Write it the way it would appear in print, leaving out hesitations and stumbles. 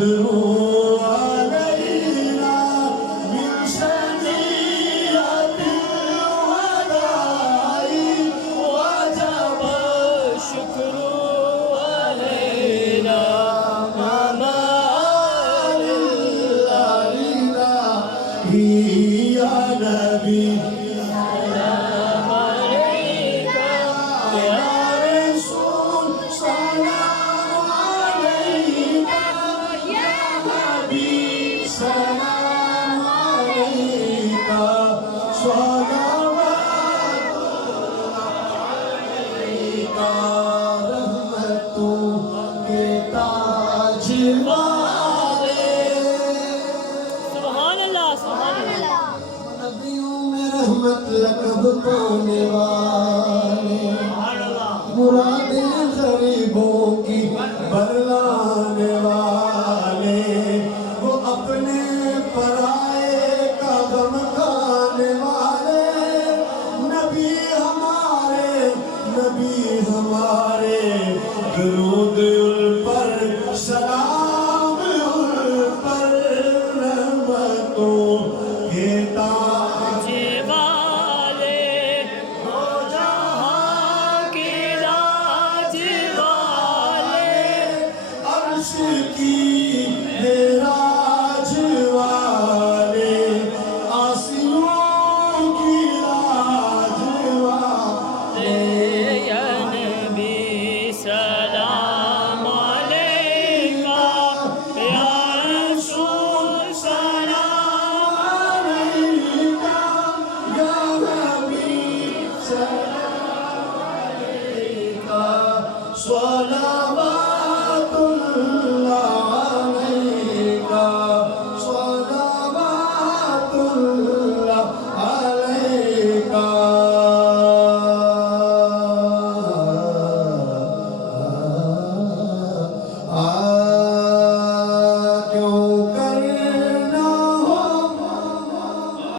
بدر علينا من ثنية الوداع وجب الشكر علينا مع الإله يا نبي سلام عليك يا رسول سلام عليك يا حبيب سلام عليك صلوات عليك رحمت کے تاج والے سبحان اللہ سبحان اللہ نبیوں میں رحمت لقب پانے والے مرادیں غریبوں کی برلانے والے وہ اپنے پرائے کا غم کھانے والے نبی ہمارے درود ان پر سلام ان پر رحمتوں کے تاج والے ہو جہاں کے راج والے عرش کی معراج والے آسیوں کی راج والے یا نبی سلام علیکہ یا رسول سلام علیکہ یا حبیب سلام علیکہ صلوات